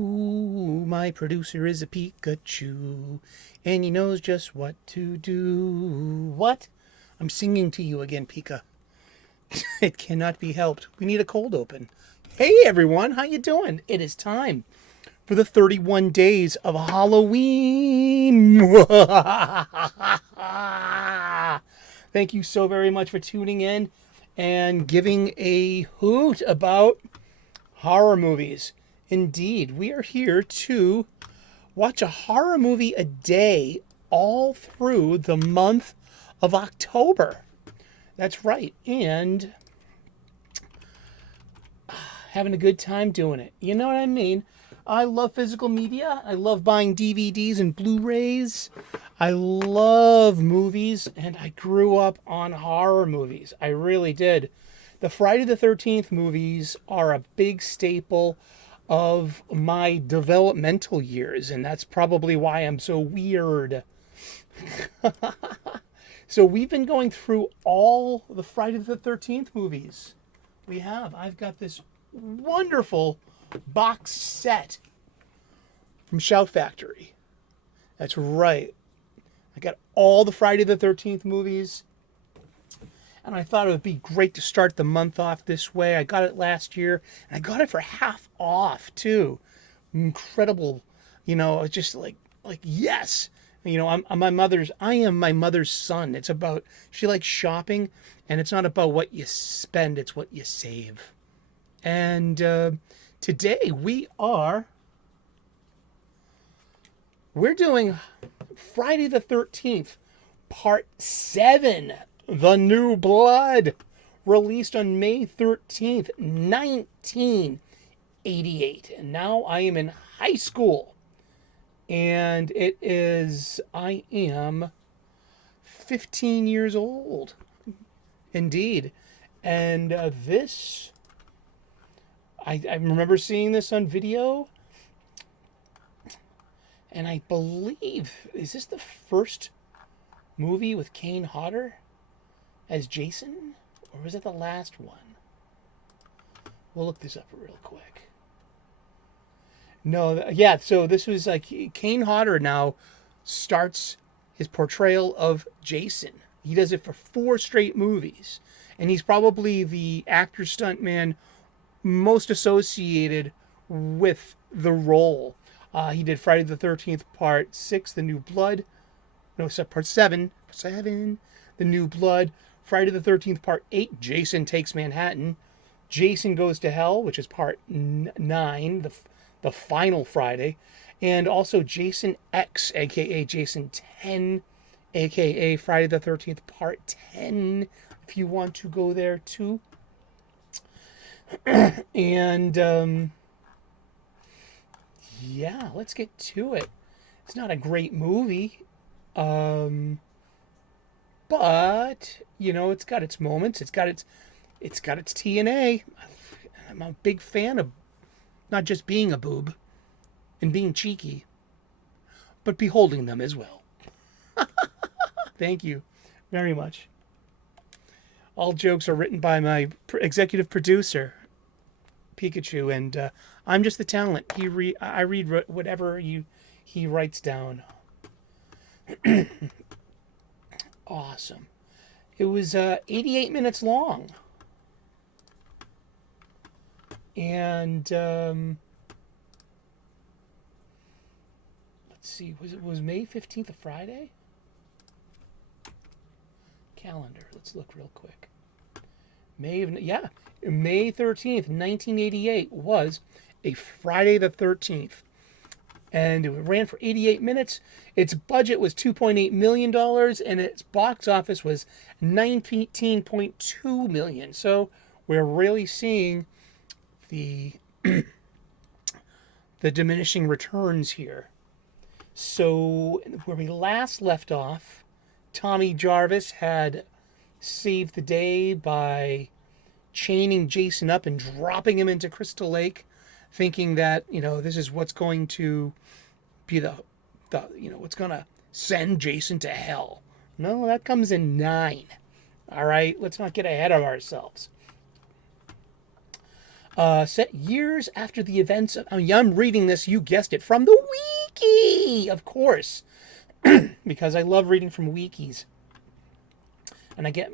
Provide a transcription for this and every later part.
Ooh, my producer is a Pikachu, and he knows just what to do. What? I'm singing to you again, Pika. It cannot be helped. We need a cold open. Hey everyone, how you doing? It is time for the 31 days of Halloween. Thank you so very much for tuning in and giving a hoot about horror movies. Indeed, we are here to watch a horror movie a day all through the month of October. That's right. And having a good time doing it. You know what I mean? I love physical media. I love buying DVDs and Blu-rays. I love movies, and I grew up on horror movies. I really did. The Friday the 13th movies are a big staple of my developmental years, and that's probably why I'm so weird. So we've been going through all the Friday the 13th movies. We have. I've got this wonderful box set from Shout Factory. That's right. I got all the Friday the 13th movies, and I thought it would be great to start the month off this way. I got it last year, and I got it for half off too. Incredible, it's just like yes. I am my mother's son. It's about she likes shopping, and it's not about what you spend; it's what you save. And today we're doing Friday the 13th, Part 7, The New Blood, released on May 13th, 1988. And now I am in high school. And I am 15 years old. Indeed. And I remember seeing this on video. And I believe, is this the first movie with Kane Hodder as Jason? Or was it the last one? We'll look this up real quick. No, yeah, so this was like Kane Hodder now starts his portrayal of Jason. He does it for 4 straight movies. And he's probably the actor stuntman most associated with the role. He did Friday the 13th, Part 6, The New Blood. No, Part 7. The New Blood. Friday the 13th, Part 8, Jason Takes Manhattan. Jason Goes to Hell, which is Part 9, the final Friday. And also Jason X, a.k.a. Jason 10, a.k.a. Friday the 13th, Part 10, if you want to go there too. And yeah, let's get to it. It's not a great movie, but it's got its moments. It's got its TNA. I'm a big fan of not just being a boob and being cheeky, but beholding them as well. Thank you very much. All jokes are written by my executive producer, Pikachu, and I'm just the talent. I read whatever he writes down. Awesome. It was 88 minutes long, and let's see, was May 15th a Friday? Calendar. Let's look real quick. May 13th, 1988 was a Friday the 13th. And it ran for 88 minutes. Its budget was $2.8 million, and its box office was $19.2 million. So we're really seeing the the diminishing returns here. So where we last left off, Tommy Jarvis had saved the day by chaining Jason up and dropping him into Crystal Lake, thinking that this is what's going to be the what's going to send Jason to hell. No, that comes in 9. All right, let's not get ahead of ourselves. Set years after the events of. I mean, I'm reading this, you guessed it, from the wiki, of course, because I love reading from wikis. And I get,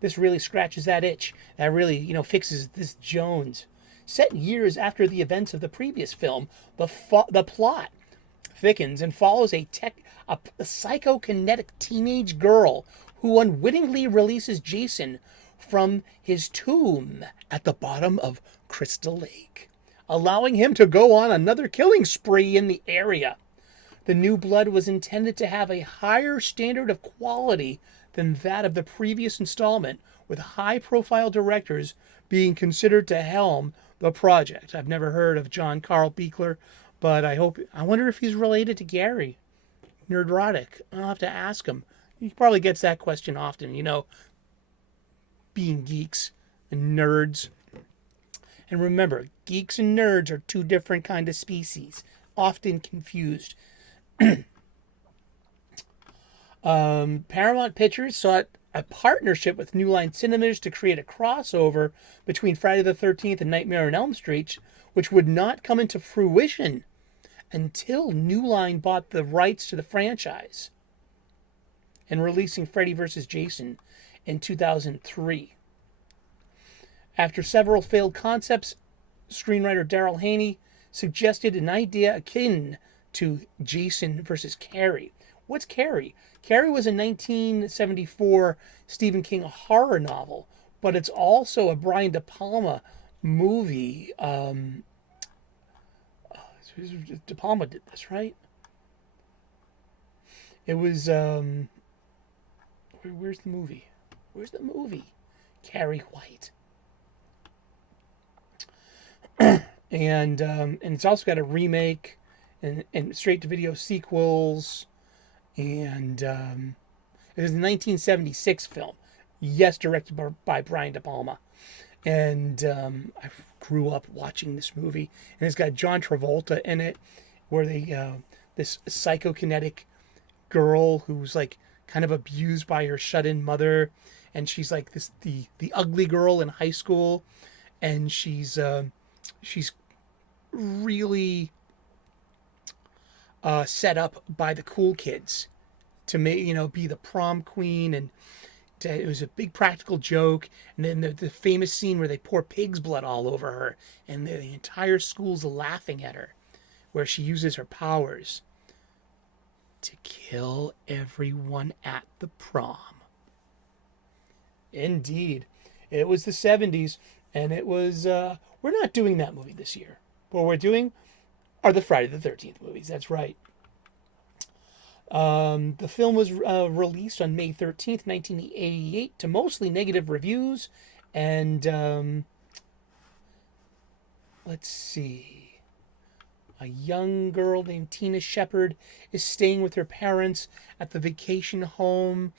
this really scratches that itch. That really, fixes this Jones. Set years after the events of the previous film, the plot thickens and follows a psychokinetic teenage girl who unwittingly releases Jason from his tomb at the bottom of Crystal Lake, allowing him to go on another killing spree in the area. The new blood was intended to have a higher standard of quality than that of the previous installment, with high-profile directors being considered to helm the project. I've never heard of John Carl Buechler, but I wonder if he's related to Gary Nerdrotic. I'll have to ask him. He probably gets that question often, being geeks and nerds. And remember, geeks and nerds are two different kind of species, often confused. Paramount Pictures sought a partnership with New Line Cinemas to create a crossover between Friday the 13th and Nightmare on Elm Street, which would not come into fruition until New Line bought the rights to the franchise and releasing Freddy vs. Jason in 2003. After several failed concepts, screenwriter Daryl Haney suggested an idea akin to Jason vs. Carrie. What's Carrie? Carrie was a 1974 Stephen King horror novel, but it's also a Brian De Palma movie. De Palma did this, right? It was where's the movie? Where's the movie? Carrie White. And it's also got a remake and straight to video sequels. And it was a 1976 film. Yes, directed by Brian De Palma. And I grew up watching this movie. And it's got John Travolta in it, where this psychokinetic girl who's like kind of abused by her shut-in mother. And she's like the ugly girl in high school. And she's really set up by the cool kids to be the prom queen, and it was a big practical joke. And then the famous scene where they pour pig's blood all over her, and the entire school's laughing at her, where she uses her powers to kill everyone at the prom. Indeed, it was the 70s, and it was. We're not doing that movie this year. What we're doing are the Friday the 13th movies. That's right. The film was released on May 13th, 1988, to mostly negative reviews. And let's see. A young girl named Tina Shepard is staying with her parents at the vacation home.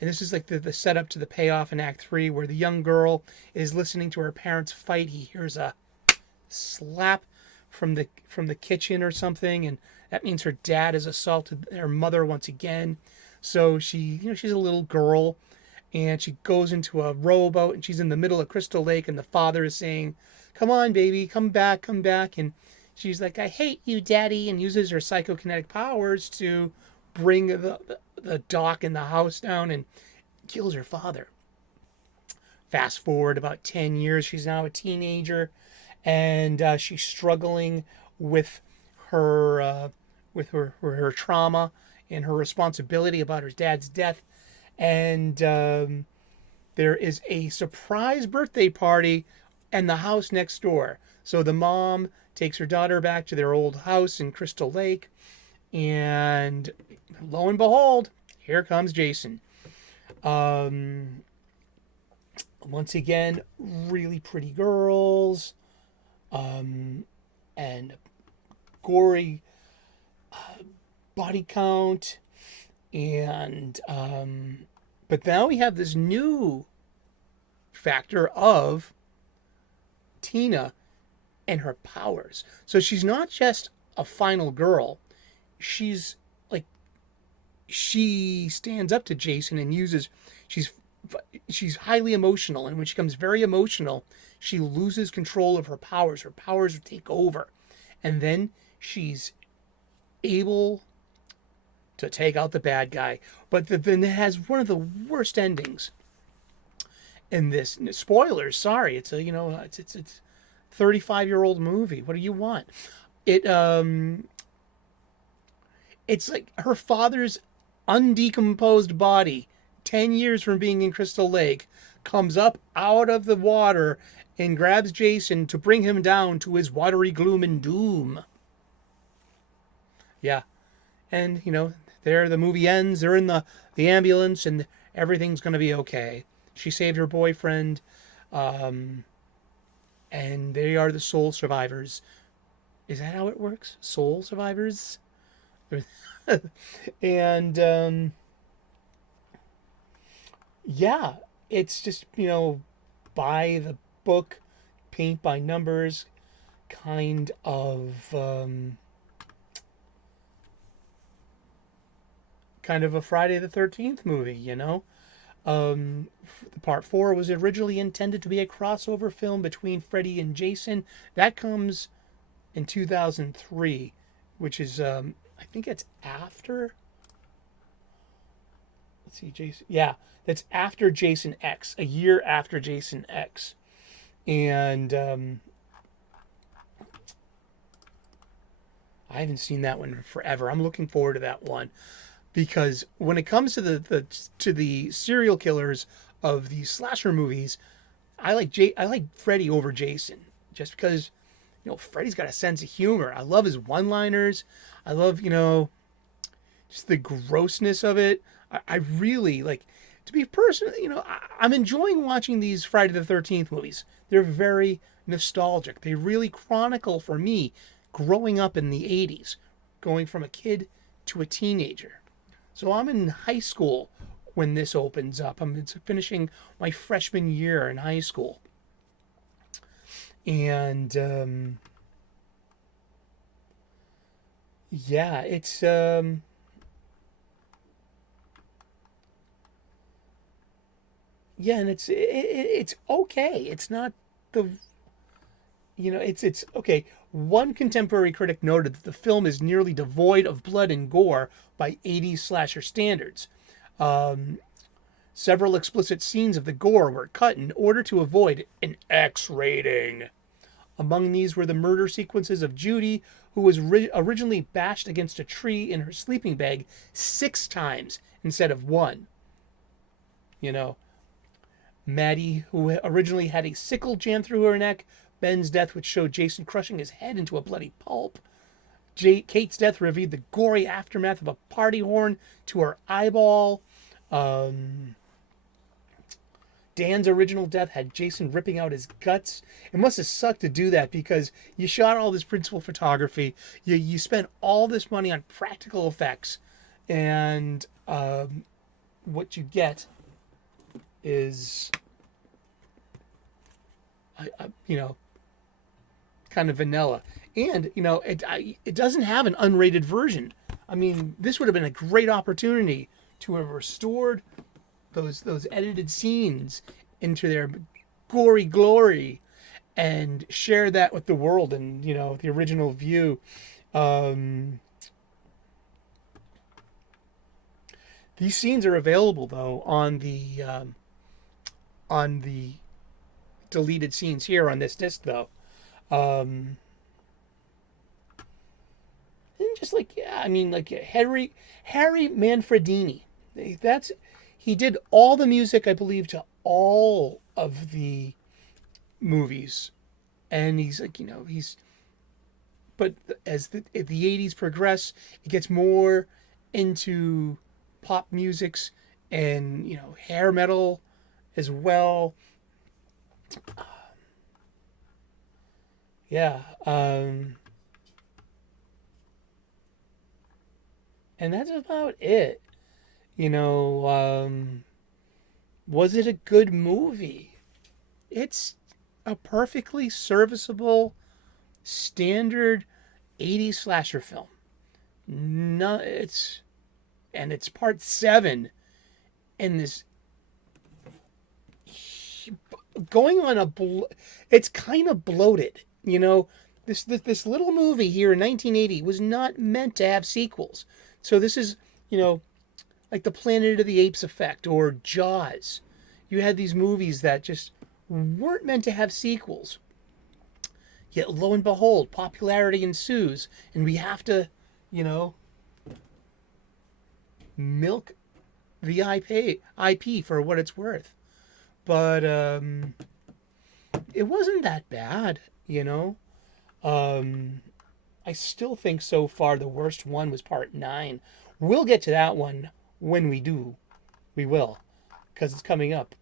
And this is like the setup to the payoff in Act 3, where the young girl is listening to her parents fight. He hears a slap from the kitchen or something, and that means her dad has assaulted her mother once again. So she's a little girl, and she goes into a rowboat, and she's in the middle of Crystal Lake, and the father is saying, "Come on, baby, come back," and she's like, "I hate you, Daddy," and uses her psychokinetic powers to bring the dock in the house down and kills her father. Fast forward about 10 years, she's now a teenager, and she's struggling with her her trauma and her responsibility about her dad's death. And there is a surprise birthday party in the house next door. So the mom takes her daughter back to their old house in Crystal Lake, and lo and behold, here comes Jason. Once again, really pretty girls, and gory body count, and but now we have this new factor of Tina and her powers. So she's not just a final girl. She stands up to Jason and she's highly emotional, and when she becomes very emotional, She loses control of her powers. Her powers take over. And then she's able to take out the bad guy. But then it has one of the worst endings in this. Spoilers, sorry. It's a, it's 35-year-old movie. What do you want? It it's like her father's undecomposed body, 10 years from being in Crystal Lake, comes up out of the water and grabs Jason to bring him down to his watery gloom and doom. Yeah. And, there the movie ends. They're in the ambulance and everything's going to be okay. She saved her boyfriend. And they are the sole survivors. Is that how it works? Sole survivors? And yeah, it's just, by the book, paint by numbers kind of a Friday the 13th movie. Part 4 was originally intended to be a crossover film between Freddy and Jason. That comes in 2003, which is I think it's after. Let's see, Jason. Yeah, that's after Jason X, a year after Jason X, and I haven't seen that one in forever. I'm looking forward to that one because when it comes to the serial killers of these slasher movies, I like Freddy over Jason just because Freddy's got a sense of humor. I love his one-liners. I love just the grossness of it. I really like, to be personal. I'm enjoying watching these Friday the 13th movies. They're very nostalgic. They really chronicle for me growing up in the 80s, going from a kid to a teenager. So I'm in high school when this opens up. I'm finishing my freshman year in high school. And yeah, it's yeah, and it's okay. It's not the it's okay. One contemporary critic noted that the film is nearly devoid of blood and gore by 80s slasher standards. Several explicit scenes of the gore were cut in order to avoid an X rating. Among these were the murder sequences of Judy, who was originally bashed against a tree in her sleeping bag 6 times instead of 1. Maddie, who originally had a sickle jammed through her neck. Ben's death, which showed Jason crushing his head into a bloody pulp. Kate's death revealed the gory aftermath of a party horn to her eyeball. Dan's original death had Jason ripping out his guts. It must have sucked to do that because you shot all this principal photography. You spent all this money on practical effects. And what you get is, kind of vanilla. And, it doesn't have an unrated version. I mean, this would have been a great opportunity to have restored those edited scenes into their gory glory and share that with the world and, the original view. These scenes are available, though, on the deleted scenes here on this disc, though. And just Harry Manfredini. He did all the music, I believe, to all of the movies, and but as the 80s progress, it gets more into pop musics and hair metal as well. Yeah. And that's about it. Was it a good movie? It's a perfectly serviceable, standard 80s slasher film. No, it's part 7 in this going on it's kind of bloated. This little movie here in 1980 was not meant to have sequels. So this is, like the Planet of the Apes effect or Jaws. You had these movies that just weren't meant to have sequels. Yet lo and behold, popularity ensues, and we have to, you know, milk the IP for what it's worth. But it wasn't that bad. I still think so far the worst one was part 9. We'll get to that one when we do. We will, because it's coming up.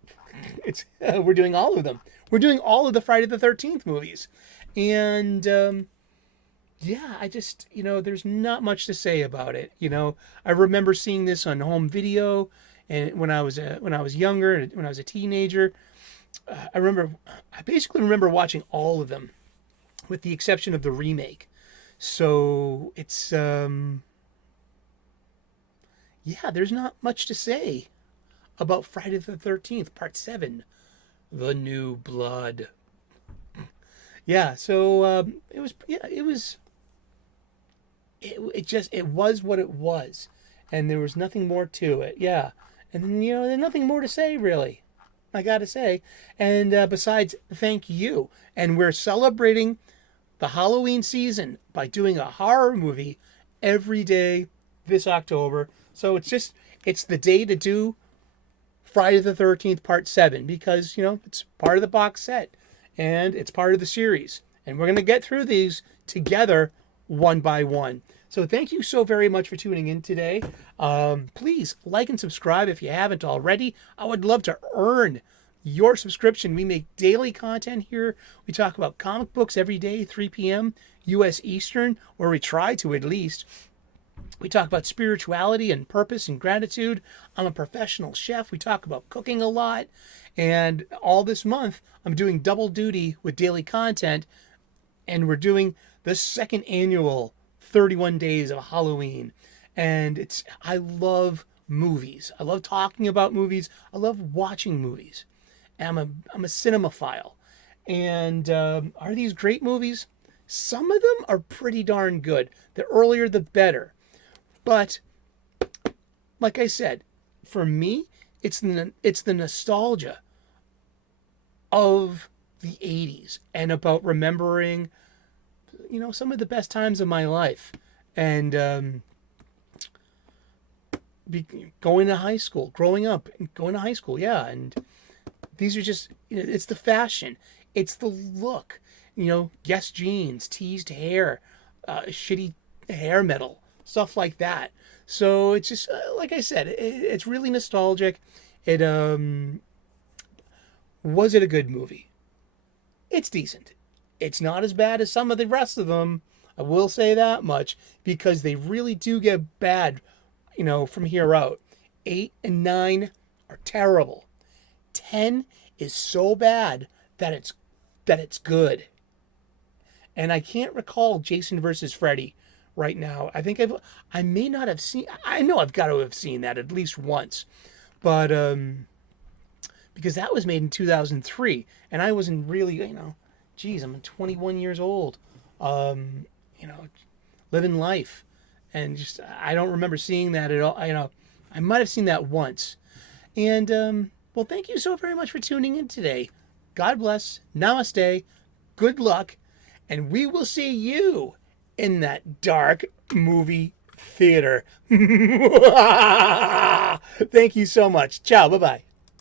We're doing all of them. We're doing all of the Friday the 13th movies. And yeah, I just, there's not much to say about it. I remember seeing this on home video, and when I was younger, when I was a teenager, I basically remember watching all of them, with the exception of the remake. So it's yeah, there's not much to say about Friday the 13th, Part 7, The New Blood. Yeah, so it was what it was, and there was nothing more to it. Yeah, and then there's nothing more to say really. I gotta say, and besides, thank you. And we're celebrating the Halloween season by doing a horror movie every day this October. So it's the day to do Friday the 13th Part 7 because, it's part of the box set and it's part of the series. And we're going to get through these together one by one. So thank you so very much for tuning in today. Please like and subscribe if you haven't already. I would love to earn your subscription. We make daily content here. We talk about comic books every day, 3 p.m. U.S. Eastern, or we try to at least. We talk about spirituality and purpose and gratitude. I'm a professional chef. We talk about cooking a lot. And all this month, I'm doing double duty with daily content. And we're doing the second annual 31 Days of Halloween. And I love movies. I love talking about movies. I love watching movies. And I'm a cinemaphile. And are these great movies? Some of them are pretty darn good. The earlier, the better. But, like I said, for me, it's the nostalgia of the 80s and about remembering, some of the best times of my life. And going to high school, growing up, and going to high school, yeah. And these are just, it's the fashion. It's the look. Guess jeans, teased hair, shitty hair metal. Stuff like that. So it's just like I said, it's really nostalgic. Was it a good movie? It's decent. It's not as bad as some of the rest of them. I will say that much because they really do get bad, from here out. 8 and 9 are terrible. 10 is so bad that it's good. And I can't recall Jason versus Freddy right now. I think I may not have seen. I know I've got to have seen that at least once, but because that was made in 2003, and I wasn't really, I'm 21 years old, living life, and just I don't remember seeing that at all. I might have seen that once, and well, thank you so very much for tuning in today. God bless. Namaste. Good luck, and we will see you in that dark movie theater. Thank you so much. Ciao. Bye-bye.